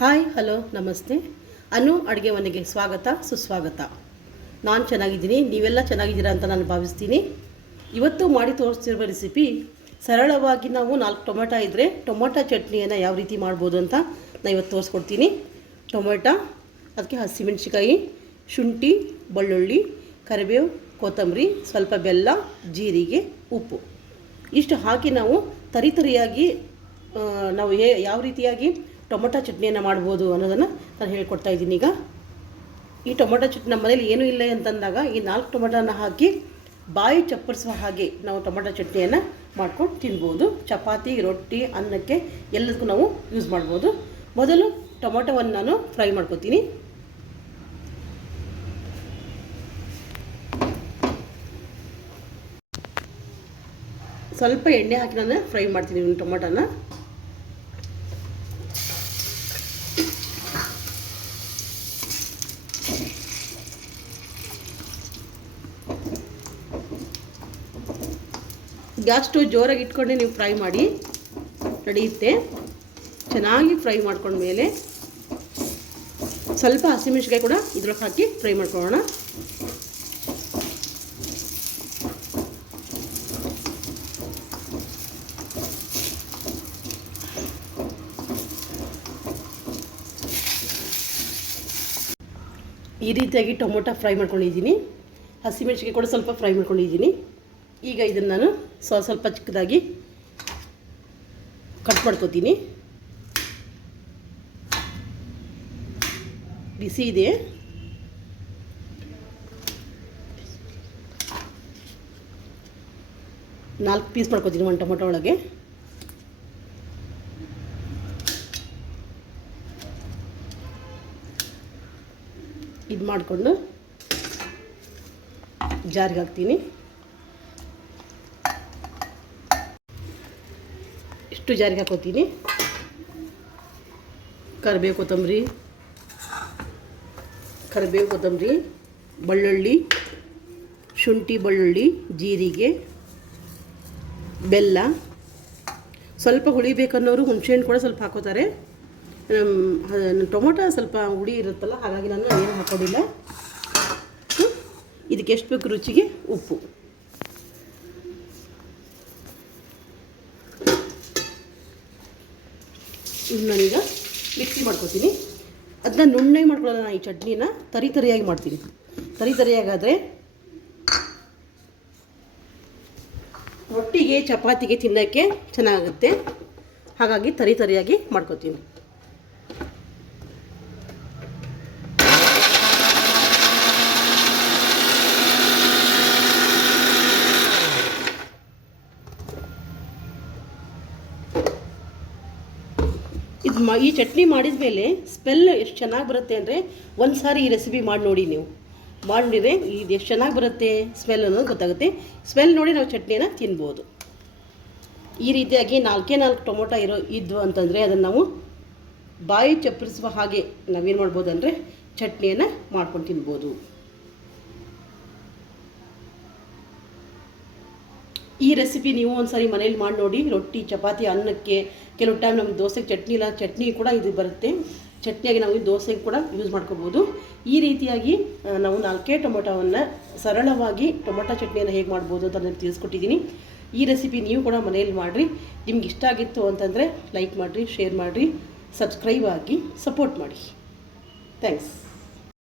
Hi hello ನಮಸ್ತೆ. ಅನು ಅಡುಗೆ ಮನೆಗೆ ಸ್ವಾಗತ ಸುಸ್ವಾಗತ. ನಾನು ಚೆನ್ನಾಗಿದ್ದೀನಿ, ನೀವೆಲ್ಲ ಚೆನ್ನಾಗಿದ್ದೀರಾ ಅಂತ ನಾನು ಭಾವಿಸ್ತೀನಿ. ಇವತ್ತು ಮಾಡಿ ತೋರಿಸ್ತಿರುವ ರೆಸಿಪಿ ಸರಳವಾಗಿ ನಾವು 4 ಟೊಮೆಟೊ ಇದ್ದರೆ ಟೊಮೊಟೊ ಚಟ್ನಿಯನ್ನು ಯಾವ ರೀತಿ ಮಾಡ್ಬೋದು ಅಂತ ನಾನು ಇವತ್ತು ತೋರಿಸ್ಕೊಡ್ತೀನಿ. ಟೊಮೆಟೊ, ಅದಕ್ಕೆ ಹಸಿಮೆಣಸಿಕಾಯಿ, ಶುಂಠಿ, ಬೆಳ್ಳುಳ್ಳಿ, ಕರಿಬೇವು, ಕೊತ್ತಂಬರಿ, ಸ್ವಲ್ಪ ಬೆಲ್ಲ, ಜೀರಿಗೆ, ಉಪ್ಪು ಇಷ್ಟು ಹಾಕಿ ನಾವು ತರಿಯಾಗಿ ನಾವು ಯಾವ ರೀತಿಯಾಗಿ ಟೊಮೊಟೊ ಚಟ್ನಿಯನ್ನು ಮಾಡ್ಬೋದು ಅನ್ನೋದನ್ನು ನಾನು ಹೇಳ್ಕೊಡ್ತಾ ಇದ್ದೀನಿ. ಈಗ ಈ ಟೊಮೊಟೊ ಚಟ್ನಿ ನಮ್ಮ ಮನೇಲಿ ಏನೂ ಇಲ್ಲ ಅಂತಂದಾಗ ಈ 4 ಟೊಮೊಟೊನ ಹಾಕಿ ಬಾಯಿ ಚಪ್ಪರಿಸುವ ಹಾಗೆ ನಾವು ಟೊಮೊಟೊ ಚಟ್ನಿಯನ್ನು ಮಾಡ್ಕೊಂಡು ತಿನ್ಬೋದು. ಚಪಾತಿ, ರೊಟ್ಟಿ, ಅನ್ನಕ್ಕೆ ಎಲ್ಲದಕ್ಕೂ ನಾವು ಯೂಸ್ ಮಾಡ್ಬೋದು. ಮೊದಲು ಟೊಮೊಟೊವನ್ನು ನಾನು ಫ್ರೈ ಮಾಡ್ಕೊತೀನಿ. ಸ್ವಲ್ಪ ಎಣ್ಣೆ ಹಾಕಿ ನಾನು ಫ್ರೈ ಮಾಡ್ತೀನಿ ಟೊಮೊಟೊನ. ಗ್ಯಾಸ್ ಸ್ಟವ್ ಜೋರಾಗಿ ಇಟ್ಕೊಂಡೆ ನೀವು ಫ್ರೈ ಮಾಡಿ ನಡೆಯುತ್ತೆ. ಚೆನ್ನಾಗಿ ಫ್ರೈ ಮಾಡ್ಕೊಂಡ್ಮೇಲೆ ಸ್ವಲ್ಪ ಹಸಿಮೆಣಸಿಕಾಯಿ ಕೂಡ ಇದ್ರೊಳಗೆ ಹಾಕಿ ಫ್ರೈ ಮಾಡ್ಕೊಳ್ಳೋಣ. ಈ ರೀತಿಯಾಗಿ ಟೊಮೊಟೊ ಫ್ರೈ ಮಾಡ್ಕೊಂಡಿದ್ದೀನಿ. ಹಸಿಮೆಣಸಿಕಾಯಿ ಕೂಡ ಸ್ವಲ್ಪ ಫ್ರೈ ಮಾಡ್ಕೊಂಡಿದ್ದೀನಿ. ಈಗ ಇದನ್ನು ನಾನು ಸ್ವಲ್ಪ ಚಿಕ್ಕದಾಗಿ ಕಟ್ ಮಾಡ್ಕೊತೀನಿ. ಬಿಸಿ ಇದೆ. ನಾಲ್ಕು ಪೀಸ್ ಮಾಡ್ಕೊತೀನಿ ಒಂದು ಟೊಮೊಟೊ ಒಳಗೆ. ಇದು ಮಾಡಿಕೊಂಡು ಜಾರಿಗೆ ಹಾಕ್ತೀನಿ. ಇಷ್ಟು ಜಾರಿಗೆ ಹಾಕೋತೀನಿ. ಕರಿಬೇವು ಕೊತ್ತಂಬರಿ, ಬೆಳ್ಳುಳ್ಳಿ, ಶುಂಠಿ, ಬೆಳ್ಳುಳ್ಳಿ, ಜೀರಿಗೆ, ಬೆಲ್ಲ. ಸ್ವಲ್ಪ ಹುಳಿ ಬೇಕನ್ನೋರು ಹುಣಸೆಹಣ್ಣು ಕೂಡ ಸ್ವಲ್ಪ ಹಾಕೋತಾರೆ. ಟೊಮೊಟೊ ಸ್ವಲ್ಪ ಹುಳಿ ಇರುತ್ತಲ್ಲ, ಹಾಗಾಗಿ ನಾನು ಏನು ಹಾಕೋದಿಲ್ಲ. ಇದಕ್ಕೆ ಎಷ್ಟು ಬೇಕು ರುಚಿಗೆ ಉಪ್ಪು. ನಾನೀಗ ಮಿಕ್ಸಿ ಮಾಡ್ಕೊತೀನಿ. ಅದನ್ನ ನುಣ್ಣಗೆ ಮಾಡ್ಕೊಳ್ಳೋಣ. ನಾನು ಈ ಚಟ್ನಿನ ತರಿಯಾಗಿ ಮಾಡ್ತೀನಿ. ತರಿಯಾಗಾದರೆ ರೊಟ್ಟಿಗೆ ಚಪಾತಿಗೆ ತಿನ್ನೋಕ್ಕೆ ಚೆನ್ನಾಗುತ್ತೆ. ಹಾಗಾಗಿ ತರಿಯಾಗಿ ಮಾಡ್ಕೊತೀನಿ. ಈ ಚಟ್ನಿ ಮಾಡಿದ ಮೇಲೆ ಸ್ಮೆಲ್ ಎಷ್ಟು ಚೆನ್ನಾಗಿ ಬರುತ್ತೆ ಅಂದರೆ ಒಂದು ಸಾರಿ ಈ ರೆಸಿಪಿ ಮಾಡಿ ನೋಡಿ. ನೀವು ಮಾಡಿದ್ರೆ ಇದು ಎಷ್ಟು ಚೆನ್ನಾಗಿ ಬರುತ್ತೆ ಸ್ಮೆಲ್ ಅನ್ನೋದು ಗೊತ್ತಾಗುತ್ತೆ. ಸ್ಮೆಲ್ ನೋಡಿ ನಾವು ಚಟ್ನಿಯನ್ನು ತಿನ್ಬೋದು. ಈ ರೀತಿಯಾಗಿ 4 ಟೊಮೊಟೊ ಇದ್ವು ಅಂತಂದರೆ ಅದನ್ನು ನಾವು ಬಾಯಿ ಚಪ್ಪರಿಸುವ ಹಾಗೆ ನಾವೇನು ಮಾಡ್ಬೋದು ಅಂದರೆ ಚಟ್ನಿಯನ್ನು ಮಾಡ್ಕೊಂಡು ತಿನ್ಬೋದು. ಈ ರೆಸಿಪಿ ನೀವು ಒಂದು ಸಾರಿ ಮನೇಲಿ ಮಾಡಿ ನೋಡಿ. ರೊಟ್ಟಿ, ಚಪಾತಿ, ಅನ್ನಕ್ಕೆ, ಕೆಲವು ಟೈಮ್ ನಮಗೆ ದೋಸೆಗೆ ಚಟ್ನಿ ಇಲ್ಲ, ಚಟ್ನಿ ಕೂಡ ಇದು ಬರುತ್ತೆ. ಚಟ್ನಿಯಾಗಿ ನಾವು ದೋಸೆಗೆ ಕೂಡ ಯೂಸ್ ಮಾಡ್ಕೋಬೋದು. ಈ ರೀತಿಯಾಗಿ ನಾವು 4 ಟೊಮೊಟೊವನ್ನು ಸರಳವಾಗಿ ಟೊಮೊಟೊ ಚಟ್ನಿಯನ್ನು ಹೇಗೆ ಮಾಡ್ಬೋದು ಅಂತ ನಾನು ತಿಳಿಸ್ಕೊಟ್ಟಿದ್ದೀನಿ. ಈ ರೆಸಿಪಿ ನೀವು ಕೂಡ ಮನೆಯಲ್ಲಿ ಮಾಡಿರಿ. ನಿಮ್ಗೆ ಇಷ್ಟ ಆಗಿತ್ತು ಅಂತಂದರೆ ಲೈಕ್ ಮಾಡಿರಿ, ಶೇರ್ ಮಾಡಿರಿ, ಸಬ್ಸ್ಕ್ರೈಬ್ ಆಗಿ ಸಪೋರ್ಟ್ ಮಾಡಿ. ಥ್ಯಾಂಕ್ಸ್.